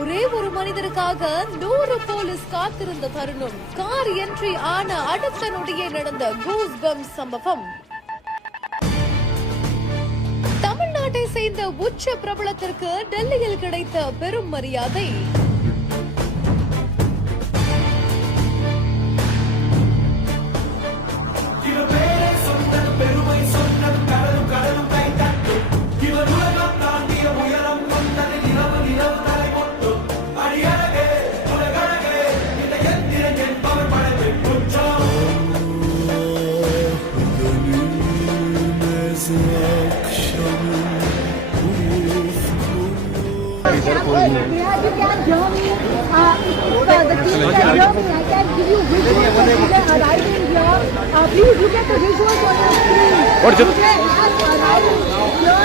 ஒரே ஒரு மனிதருக்காக 100 போலீஸ் காத்திருந்த தருணம். கார் என்ட்ரி ஆன அடுத்த நொடியே நடந்த கூஸ் பம்ப் சம்பவம். தமிழ்நாட்டை சேர்ந்த உச்ச பிரபலத்திற்கு டெல்லியில் கிடைத்த பெரும் மரியாதை. You can hear me. The team can hear me. I can give you visuals when we are arriving here. Please look at the visuals on your screen. What is it? Okay, as arriving here.